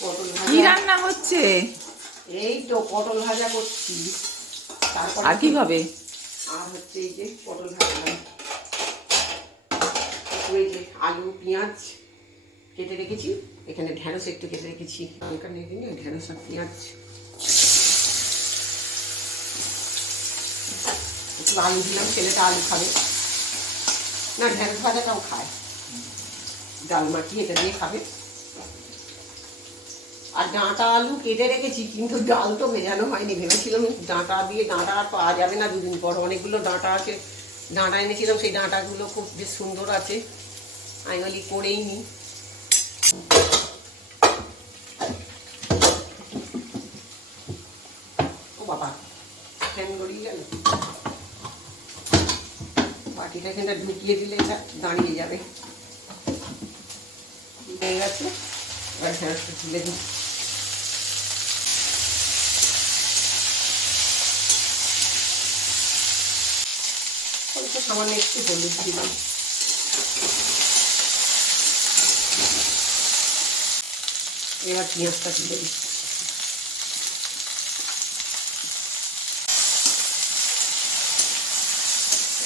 পটল কি ভাজা। রান্না হচ্ছে? এই তো পটল ভাজা করছি। তারপরে আর কিভাবে? আর হচ্ছে এই যে পটল ভাজলাম, এই যে আলু পেঁয়াজ কেটে রেখেছি, এখানে ঢেঁড়স একটু কেটে রেখেছি, এখানে ঢেঁড়স আর পেঁয়াজ, একটু আলু দিলাম, ছেলেটা আলু খাবে না, ঢেঁড়স ভাজাটাও খায়, ডাল মাখিয়ে এটা দিয়ে খাবে। আর ডাঁটা আলু কেটে রেখেছি, কিন্তু ডাল তো ভেজানো হয়নি, ভেবেছিলাম ডাঁটা দিয়ে, ডাঁটা আর পাওয়া যাবে না দুদিন পর, অনেকগুলো ডাঁটা আছে, ডাঁটা এনেছিলাম, সেই ডাঁটাগুলো খুব বেশ সুন্দর আছে, আমি বলি করেই নি। ও বাবা, ফ্যান গড়িয়ে গেল, বাটিটা এখানটা ঢুকিয়ে দিলে এটা দাঁড়িয়ে যাবে। হয়ে গেছে, এবার ঢেঁড়সটা তুলে দিই। অল্প সামান্য একটু হলুদ দিলাম, এবার পেঁয়াজটা তুলে দিই।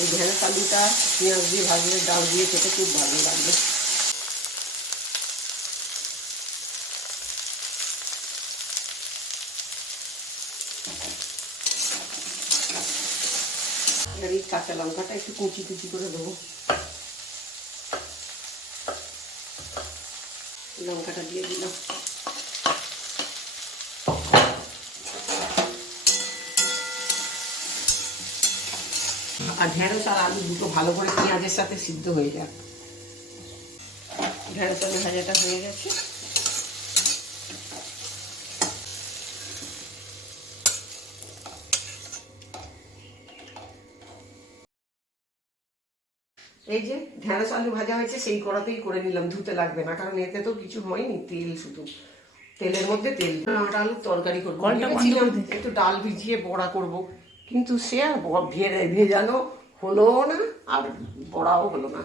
এই ঢেঁড়স আলুটা পেঁয়াজ দিয়ে ভাজলে, ডাল দিয়ে খেতে খুব ভালো লাগবে। এবার এই কাঁচা লঙ্কাটা একটু কুচি কুচি করে দেবো, লঙ্কাটা দিয়ে দিলাম। আর ঢেঁড়স আর আলু দুটো ভালো করে পেঁয়াজের সাথে সিদ্ধ হয়ে যাক। ঢেঁড়স আলু ভাজাটা হয়ে গেছে, এই যে ঢেঁড়স আলু ভাজা হয়েছে, সেই কড়াতেই করে নিলাম, ধুতে লাগবে না, কারণ এতে তো কিছু হয়নি, তেল শুধু, তেলের মধ্যে তেল। ডাঁটা আলুর তরকারি করবো, ভেবেছিলাম একটু ডাল ভিজিয়ে বড়া করব, কিন্তু সে আর ভেজানো হলো না, আর বড়াও হলো না।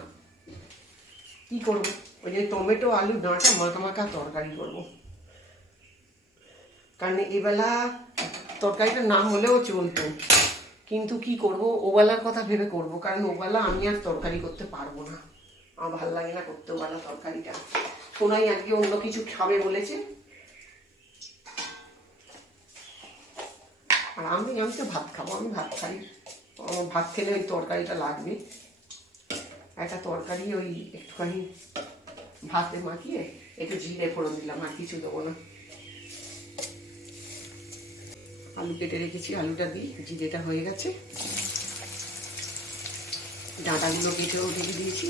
কি করবো, ওই যে টমেটো আলু ডাঁটা মাখা মাখা তরকারি করবো, কারণ এবেলা তরকারিটা না হলেও চলতো, কিন্তু কি করব, ওবেলার কথা ভেবে করব, কারণ ওবেলা আমি আর তরকারি করতে পারবো না, আমার ভালো লাগে না করতে ওবেলা তরকারিটা। সোনাই আজকে অন্য কিছু খাবে বলেছে, আর আমি তো ভাত খাবো, আমি ভাত খাই, আমার ভাত খেলে ওই তরকারিটা লাগবে, একটা তরকারি ওই একটুখানি ভাতে মাখিয়ে একটু জিরে ফোড়ন দিলাম, আর কিছু দেবো না। আলু কেটে রেখেছি, আলুটা দিই, জিরেটা হয়ে গেছে, ডাঁটাগুলো কেটেও ঢেকে দিয়েছি।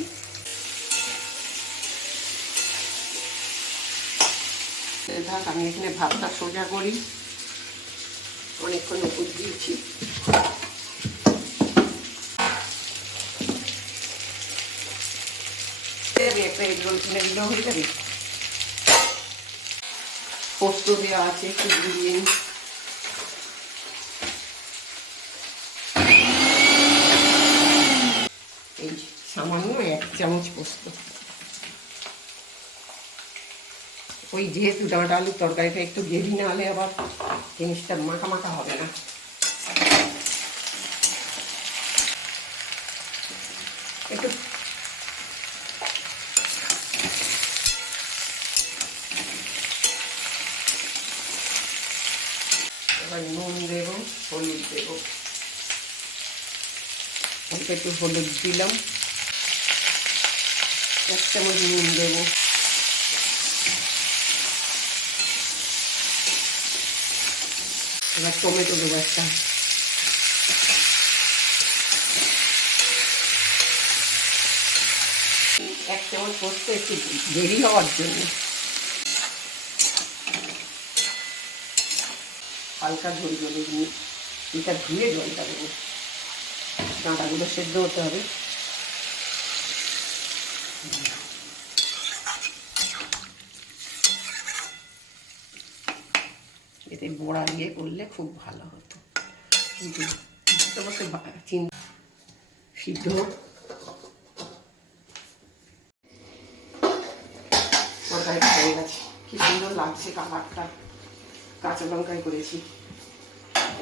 থাক, আমি এখানে ভাতটা সোজা করি, অনেকক্ষণ উপর দিয়েছি। একটা এগ রোল কিনে দিলেও হয়ে যাবে। পোস্ত দেওয়া আছে, একটু ঘুরিয়ে নিই। এই সামান্য 1 চামচ পোস্ত, ওই যেহেতু ডাঁটা আলুর তরকারিটা একটু গ্রেভি না হলে আবার জিনিসটা মাখা মাখা হবে না। একটু এবার নুন দেবো, হলুদ দেবো, অল্প একটু হলুদ দিলাম, 1 চামচ নুন দেবো, এবার টমেটো দেবো একটা, এক চামচ পোস্ত একটু দেরি হওয়ার জন্য, হালকা ঝোল ঝোলে নিয়ে এটা ধুয়ে জলটা দেবো, ডাঁটাগুলো সেদ্ধ হতে হবে। এতে বড়া দিয়ে করলে খুব ভালো হতো, কিন্তু সিদ্ধ তরকারিটা হয়ে গেছে, কি সুন্দর লাগছে কালারটা। কাঁচা লঙ্কায় করেছি।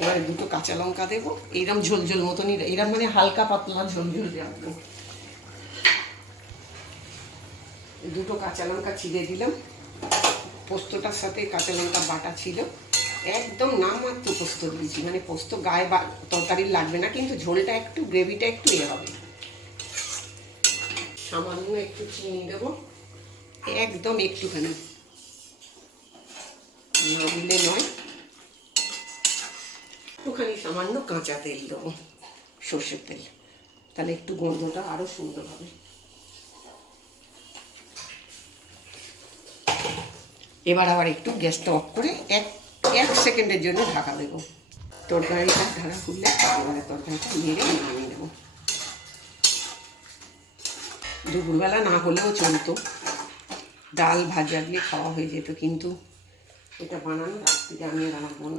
এবারে দুটো কাঁচা লঙ্কা দেবো, এইরকম ঝোল ঝোল মতনই, এরকম মানে হালকা পাতলা ঝোল ঝোল রাখবো। দুটো কাঁচা লঙ্কা চিড়ে দিলাম, পোস্তটার সাথে কাঁচা লঙ্কা বাটা ছিল, একদম নামমাত্র পোস্ত দিয়েছি, মানে পোস্ত গায়ে তরকারি লাগবে না, কিন্তু ঝোলটা একটু গ্রেভিটা একটু হবে। সামান্য একটু চিনি দেবো, একদম একটুখানি, না দিলে নয়। একটুখানি সামান্য কাঁচা তেল দেবো, সর্ষের তেল, তাহলে একটু গন্ধটা আরো সুন্দর হবে। এবার আবার একটু গ্যাসটা অফ করে এক সেকেন্ডের জন্য ঢাকা দেবো। তরকারিটা ঢাকা খুললে এবারে তরকারিটা নেড়ে নামিয়ে দেবো। দুপুরবেলা না হলেও চলতো, ডাল ভাজা দিয়ে খাওয়া হয়ে যেত, কিন্তু এটা বানানো রাত্রিতে আমি আর আমার বোন।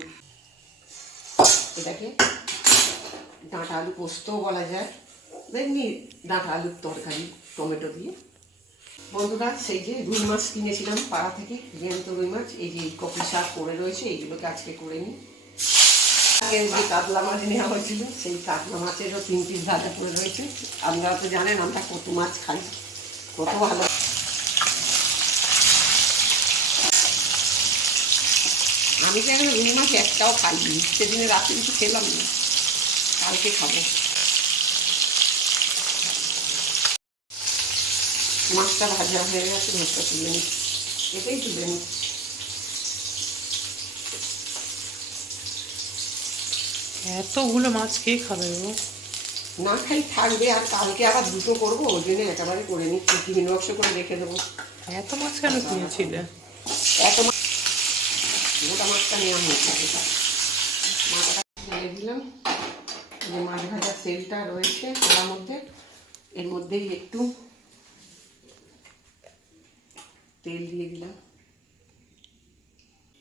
এটাকে ডাঁটা আলু পোস্তও বলা যায়, এমনি ডাঁটা আলুর তরকারি টমেটো দিয়ে। বন্ধুরা, সেই যে রুই মাছ কিনেছিলাম পাড়া থেকে, জ্যান্ত রুই মাছ, এই যে কপি শাক করে রয়েছে, এইগুলোকে আজকে করে নিই। আগে যে কাতলা মাছ নেওয়া হয়েছিল, সেই কাতলা মাছেরও 3 পিস ভাজা করে রয়েছে। আপনারা তো জানেন আমরা কত মাছ খাই, কত ভালো। আমি তো এখন রুই মাছ একটাও খাইনি, সেদিনে রাতে কিছু খেলাম না, কালকে খাবো। মাছটা ভাজা হয়ে গেছে, মাছটা তুলে নিই, এটাই তুলে নিই। এতগুলো মাছ কে খাবে গো? না খাই থাকবে, আর কালকে আবার দুটো করবো, ওই জন্য একেবারে করে নিচ্ছি, টিফিন বক্স করে রেখে দেবো। এত মাছ কেন কিনেছিলে? এত মাছ, গোটা মাছটা নেওয়া হয়েছে। মাছটা ঢেলে দিলাম, যে মাছ ভাজার তেলটা রয়েছে তার মধ্যে, এর মধ্যেই একটু তেল দিয়ে দিলাম।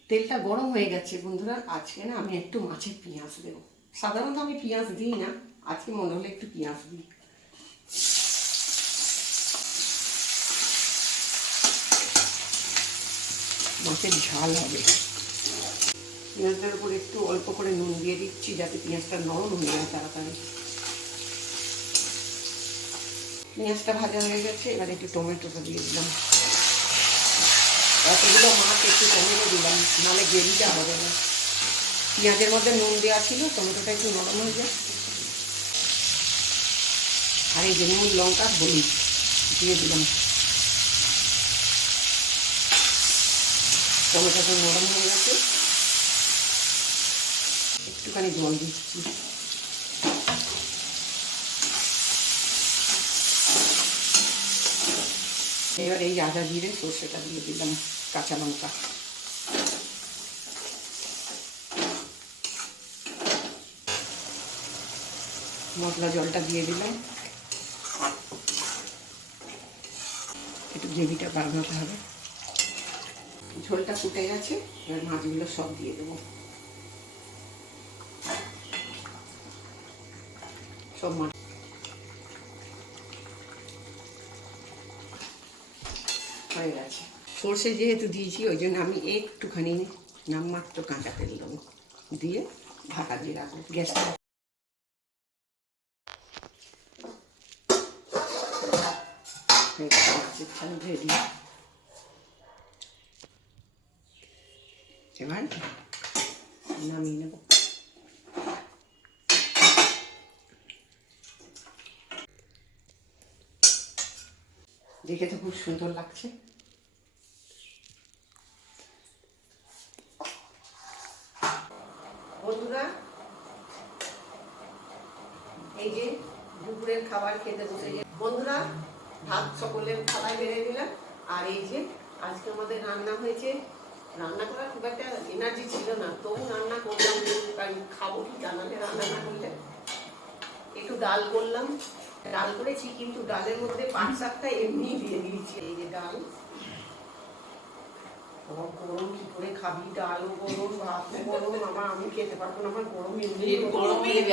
তেলটা গরম হয়ে গেছে বন্ধুরা। আজকে না আমি একটু মাছে পেঁয়াজ দেবো, সাধারণত আমি পেঁয়াজ দিই না, আজকে মনে হলে একটু পেঁয়াজ দিই। মাছের ঝাল হবে। পেঁয়াজটার উপর একটু অল্প করে নুন দিয়ে দিচ্ছি, যাতে পেঁয়াজটা নরম হয়ে যায় তাড়াতাড়ি। পেঁয়াজটা ভাজা হয়ে গেছে, এবার একটু টমেটোটা দিয়ে দিলাম। এতগুলো মাছ একটু টমেটো দিলাম, নাহলে গ্রেভিটা হবে না। পেঁয়াজের মধ্যে নুন দেওয়া ছিল, টমেটোটা একটু নরম হয়ে যায়। আর এই যে নুন, লঙ্কা, হলুদ দিয়ে দিলাম। টমেটোটা নরম হয়ে গেছে, একটুখানি জল দিচ্ছি। এবার এই আদা জিরে সর্ষেটা দিয়ে দিলাম, কাঁচা লঙ্কা। মশলা জলটা দিয়ে দিলাম, একটু গ্রেভিটা বাড়াতে হবে। ঝোলটা ফুটে গেছে, এবার মাছগুলো সব দিয়ে দেবো। সব মাছ হয়ে গেছে। সর্ষে যেহেতু দিয়েছি, ওই জন্য আমি একটুখানি নামমাত্র কাঁচা তেল দেবো, দিয়ে ঢাকা দিয়ে রাখবো। গ্যাসটা রেডি। এবার নামিয়ে নেব। দেখে তো খুব সুন্দর লাগছে। বন্ধুরা, এই যে দুপুরের খাবার খেতে বসে, বন্ধুরা ভাত সকলের খাবার বেড়ে দিলাম। আর এই যে আজকে আমাদের রান্না হয়েছে, রান্না করার খুব একটা এনার্জি ছিল না, তবু রান্না করলাম, কারণ খাবো কি জানালে রান্না না করলে। একটু ডাল করলাম, ডাল করেছি, কিন্তু ডালের মধ্যে পাট শাকটা এমনি দিয়ে দিয়েছি। এই যে ডাল, গরম কি করে খাবি, ডালও গরম, ভাতও গরম। আমার, আমি খেতে পারবো না, আমার গরম এমনি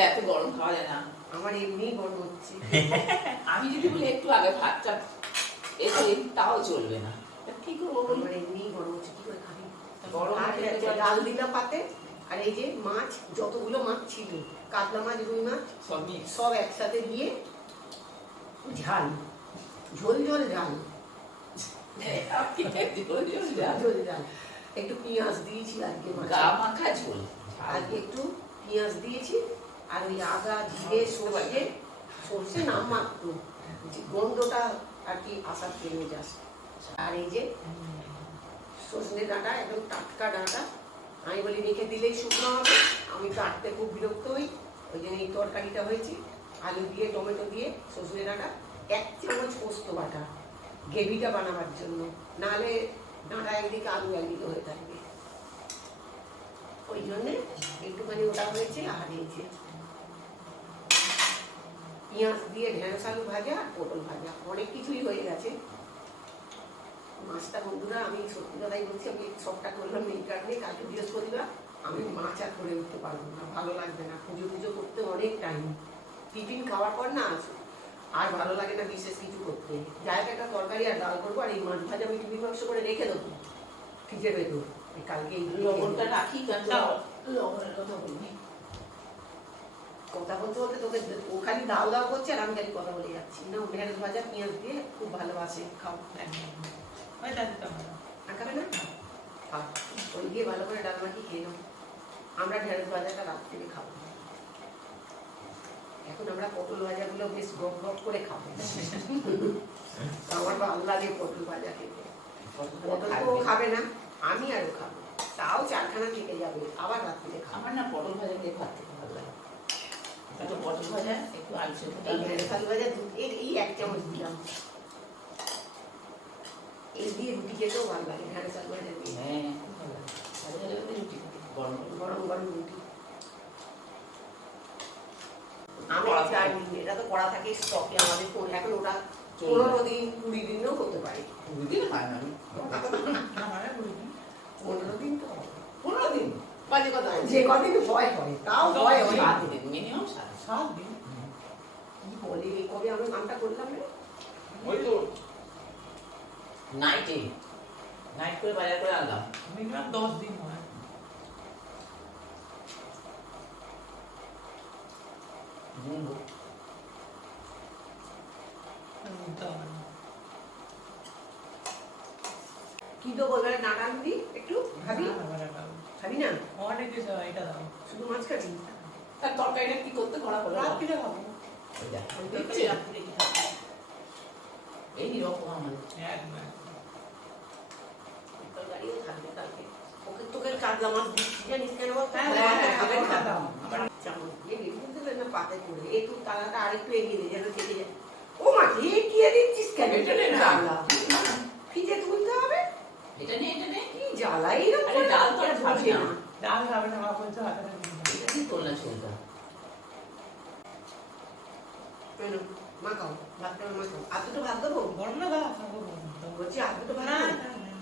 এত গরম খাওয়া যায় না, আমার এমনি গরম হচ্ছে। আমি যদি বলি একটু আগে ভাতটা এসে, তাও চলবে না। কি করবো বল? আমার এমনি গরম হচ্ছে, কি করে খাবি? গরম আর খেতে একটা পারি। ডাল দিলাম পাতে, আর এই যে মাছ, যতগুলো মাছ ছিল, কাতলা মাছ, রুই মাছ, সব mix। সব একসাথে দিয়ে ঝাল, ঝোল ঝোল ঝাল, কি খেতে বলি ওটা? ঝোল ঝাল। একটু পেঁয়াজ দিয়েছি আজকে গা মাছে, মাখা ঝোল। আজকে একটু পেঁয়াজ দিয়েছি, আর ওই আদা, জিরে, সরষে, সরষে নাম মাত্র, যে গন্ধটা আর কি আসার জন্য যাস। আর এই যে সজনে ডাঁটা, একদম টাটকা ডাঁটা, আমি বলি রেখে দিলেই শুকনো হবে, আমি কাটতে খুব বিরক্ত হই, ওই জন্য এই তরকারিটা হয়েছে। আলু দিয়ে, টমেটো দিয়ে, সজনে ডাঁটা, 1 চামচ পোস্ত বাটা, গ্রেভিটা বানাবার জন্য, নাহলে ডাঁটা একদিকে আলু একদিকে হয়ে থাকবে, ওই জন্যে একটুখানি ওটা হয়েছে। আর এই যে পেঁয়াজ দিয়ে ঢেঁড়স আলু ভাজা আর পটল ভাজা, অনেক কিছুই হয়ে গেছে। মাছটা বন্ধুরা, আমি সত্যি কথাই বলছি, আমি সবটা করলাম এই কারণে, কালকে বৃহস্পতিবার, আমি মাছ আর করে উঠতে পারবো না, ভালো লাগবে না, পুজো পুজো করতে অনেক টাইম, টিফিন খাওয়ার পর না আর ভালো লাগে না বিশেষ কিছু করতে। যাই একটা তরকারি আর ডাল করবো, আর এই মাছ ভাজা আমি টিফিন বাক্স করে রেখে দেবো ফ্রিজের ভেতর, কালকে এই লবণটা রাখি, কেন লবণের কথা বলবি? কথা বলতে বলতে তোকে, ও খালি দাও দাও করছে আর আমি খালি কথা বলে যাচ্ছি। না, ঢেঁড়স ভাজা পেঁয়াজ দিয়ে খুব ভালোবাসে, খাও। খাবে না? খাও, ওই দিয়ে ভালো করে ডাল মাখি খেয়ে নাও। আমরা ঢেঁড়স ভাজাটা রাত্রে খাবো, এখন আমরা পটল ভাজাগুলো বেশ গপ গপ করে খাবো। আমার ভালো লাগে পটল ভাজা খেতে। পটল তো ও খাবে না, আমি আরও খাবো, তাও 4খানা থেকে যাবে, আবার রাত্রে খাবো। আমার না পটল ভাজা দিয়ে ভাত খেতে ভালো লাগে। একটু পটল ভাজা, একটু আলু সেদ্ধ, এই ঢেঁড়স আলু ভাজা এই 1 চামচ দিলাম, এই দিয়ে রুটি খেতেও ভালো লাগে, ঢেঁড়স আলু ভাজা দিয়ে। হ্যাঁ, খুব ভালো লাগে। ভাজা ভাজা করে রুটি খেতে, গরম গরম। গরম গরম রুটি। আমের চাটনি, এটা তো করা থাকে স্টকে আমাদের, এখন ওটা 15 দিন 20 দিনও হতে পারে। দুদিন হয় না, 15 দিন তো হবে। 15 দিন বাজে কথা বলছি। যে কদিন হয় হয়, তাও হয় হয়। 7 দিন, মিনিমাম 7 দিন। কি বলে রে, কবে আমি নামটা করলাম রে? ওই তো নাইটে, নাইট করে বাজার করে আনলাম। মিনিমাম 10 দিন হয়। কি তো বলবে, নাড়া দিবি একটু, খাবি? খাবি না? অনেক কিছু হয়, এটা দাও। শুধু মাছ খাবি? তার তরকারিটা কি করতে করা হলো? রাত্রিরে খাবো। ওই দেখ, তরকারি রাত্রিরে কি খাবো? এই রকম আমাদের একদম। তরকারিও থাকবে কালকে। ওকে তোকে কাতলা মাছ দিচ্ছি, জানিস কেন বল? হ্যাঁ, কাতলা মাছটা হ্যাঁ, খাবে না। খেতাম। আবার চামচ দিয়ে বেগুন দেবে না পাতে করে, একটু তালাটা আরেকটু এগিয়ে দে যেন থেকে যায়। ও মা, এগিয়ে দিচ্ছিস কেন? এটা নে না। জ্বালা। ফ্রিজে তুলতে হবে? এটা নেই, এটা নেই। কি জ্বালা, এরকম আরে ডাল তো আর খাবি বোঝে না। না। ডাল খাবে না, আমার বলছে হাতে হাতে নিয়ে যাও। এটা কি তোলনা ঝোলটা? কেন? মাখাও, ভাত করে মাখাও। আর দুটো ভাত দেবো? গরম না দাও, খাবো গরম। বলছি আর দুটো ভাত না, দেবো? না, না।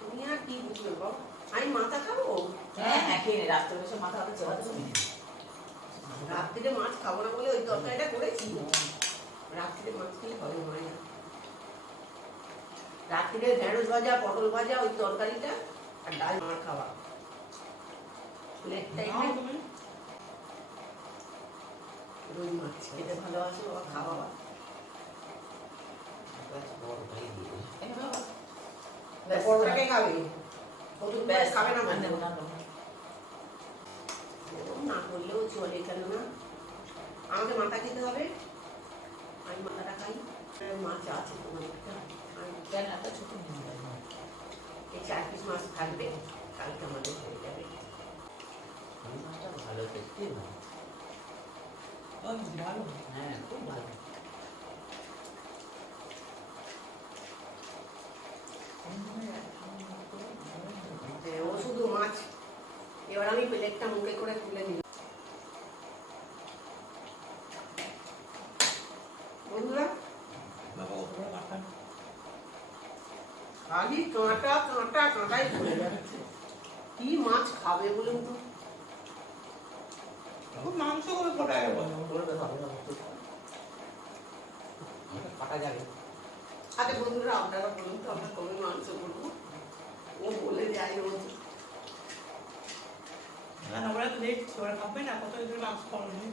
তুমি আর কি বুঝলে বাবা? আমি মাথা খাবো? হ্যাঁ, হ্যাঁ, খেয়ে নে। রাত্রে বসে মাথা হাতে চেবাতে হবে। রাত্রিরে মাছ খাবো না বলে ওই তরকারিটা করেছি। রাত্রিরে মাছ খেলে হবে হয় না। রাত্রিরে ঢেঁড়স ভাজা, পটল ভাজা, ওই তরকারিটা আর ডাল আমার খাওয়া। লেট টাইমে নাও তুমি। রুই মাছ খেতে ভালোবাসো বাবা, খাওয়া বাবা। বড়টাই দিয়ে দে। এই বাবা। পরোটাকে খাবে? প্রথম ব্যাস, খাবে না আর নেবো মানে? না, নেবো না। এরকম না করলেও চলে, কেন না? আমাকে মাথা খেতে হবে, আমি মাথাটা খাই। মাছ আছে তোমার একটা, আমি কেন এত ছোট নিয়ে গেল? এই 4 পিস মাছ থাকবে, কালকে আমাদের হয়ে যাবে। এই মাছটা ভালো, দেখতে ভালো। ওই ভালো। হ্যাঁ, খুব ভালো। ও শুধু মাছ। এবার আমি প্লেটটা মুখে করে তুলে নিলাম। বন্ধুরা, বাবা কত বড় মাথা। খালি কাঁটা কাঁটা কাঁটাই পড়ে যাচ্ছে। কি মাছ খাবে বলুন তো? এখন মাংস করে ফোটায় বলো। বলবে হবে না, তো কাটা যাবে। আরে বন্ধুরা আপনারা বলুন তো আমরা কবে মাংস করবো? ও বলে যায় ও না না ওরা তো দেখছি ওরা খাবে না কত দিন ধরে মাংস খাওয়া নেই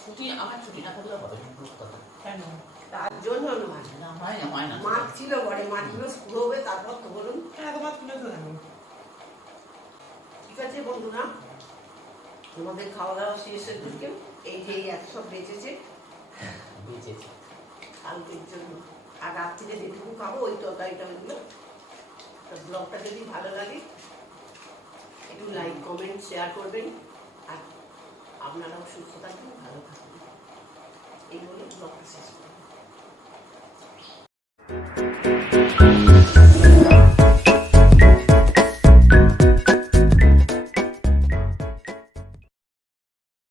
ছুটি আমার ছুটি না থাকলে হবে না কোনো কথা। কেন তার জন্য নয়। না হয় না মাছ ছিল বড়ে মাছগুলো শুরু হবে তারপর তো বলুন। কেন তোমার তুলে তো কেন ঠিক আছে বন্ধুরা, তোমাদের খাওয়া দাওয়া শেষের দিকে এই যে এই সব বেঁচেছে বেঁচেছে। কালকের জন্য, আর রাত্রিরে যেটুকু খাবো ওই তরকারিটা হলো। ব্লগটা যদি ভালো লাগে একটু লাইক কমেন্ট শেয়ার করবেন, আর আপনারাও সুস্থ থাকবেন, ভালো থাকবেন, এই বলে ব্লগটা শেষ করবেন।